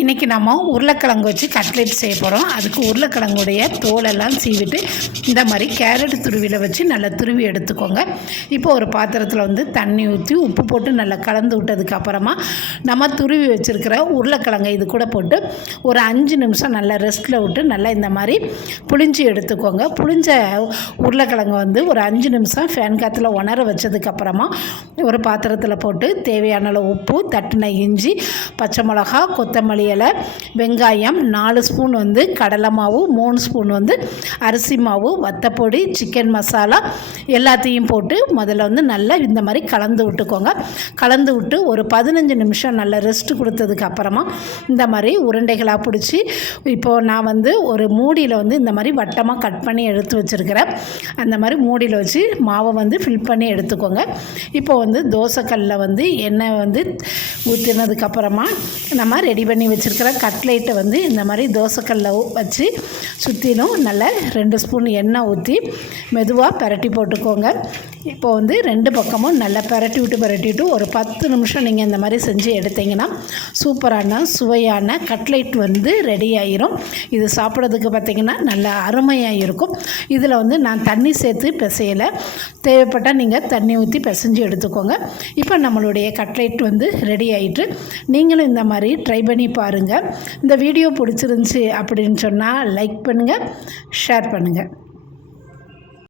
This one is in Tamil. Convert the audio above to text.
இன்றைக்கி நம்ம உருளைக்கிழங்கு வச்சு கட்லெட் செய்ய போகிறோம். அதுக்கு உருளைக்கிழங்குடைய தோலெல்லாம் சீவிட்டு இந்த மாதிரி கேரட் துருவியில் வச்சு நல்லா துருவி எடுத்துக்கோங்க. இப்போ ஒரு பாத்திரத்தில் தண்ணி ஊற்றி உப்பு போட்டு நல்லா கலந்து விட்டதுக்கப்புறமா நம்ம துருவி வச்சுருக்கிற உருளைக்கிழங்கை இது கூட போட்டு ஒரு 5 நிமிஷம் நல்லா ரெஸ்ட்டில் விட்டு நல்லா இந்த மாதிரி புளிஞ்சு எடுத்துக்கோங்க. புளிஞ்ச உருளைக்கிழங்கு ஒரு 5 நிமிஷம் ஃபேன் காற்றுல உணர வச்சதுக்கப்புறமா ஒரு பாத்திரத்தில் போட்டு தேவையான அளவு உப்பு, தட்டின இஞ்சி, பச்சை மிளகா, கொத்தமல்லி இலை, வெங்காயம், 4 ஸ்பூன் கடலை மாவு, 3 ஸ்பூன் அரிசி மாவு, வத்தப்பொடி, சிக்கன் மசாலா எல்லாத்தையும் போட்டு முதல்ல நல்லா இந்த மாதிரி கலந்து விட்டுக்கோங்க. கலந்து விட்டு ஒரு 15 நிமிஷம் நல்லா ரெஸ்ட் கொடுத்ததுக்கு அப்புறமா இந்த மாதிரி உருண்டைகளாக பிடிச்சி இப்போது நான் ஒரு மூடியில் இந்த மாதிரி வட்டமாக கட் பண்ணி எடுத்து வச்சுருக்கிறேன். அந்த மாதிரி மூடியில் வச்சு மாவை ஃபில் பண்ணி எடுத்துக்கோங்க. இப்போ தோசைக்கல்லில் எண்ணெய் ஊற்றினதுக்கப்புறமா நம்ம ரெடி பண்ணி வச்சுருக்கிற கட்லைட்டை இந்த மாதிரி தோசைக்கல்லில் வச்சு சுற்றிலும் நல்லா 2 ஸ்பூன் எண்ணெய் ஊற்றி மெதுவாக பிரட்டி போட்டுக்கோங்க. இப்போது 2 பக்கமும் நல்லா பிரட்டி விட்டு ஒரு 10 நிமிஷம் நீங்கள் இந்த மாதிரி செஞ்சு எடுத்தீங்கன்னா சூப்பரான சுவையான கட்லைட் ரெடி ஆகிரும். இது சாப்பிட்றதுக்கு பார்த்திங்கன்னா நல்லா அருமையாக இருக்கும். இதில் நான் தண்ணி சேர்த்து பிசையலை, தேவைப்பட்டால் நீங்கள் தண்ணி ஊற்றி பிசைஞ்சு எடுத்துக்கோங்க. இப்போ நம்மளுடைய கட்லைட் ரெடி ஆகிட்டு நீங்களும் இந்த மாதிரி ட்ரை பண்ணி பாருங்கள். இந்த வீடியோ பிடிச்சிருந்துச்சி அப்படின்னு சொன்னால் லைக் பண்ணுங்கள், ஷேர் பண்ணுங்கள்.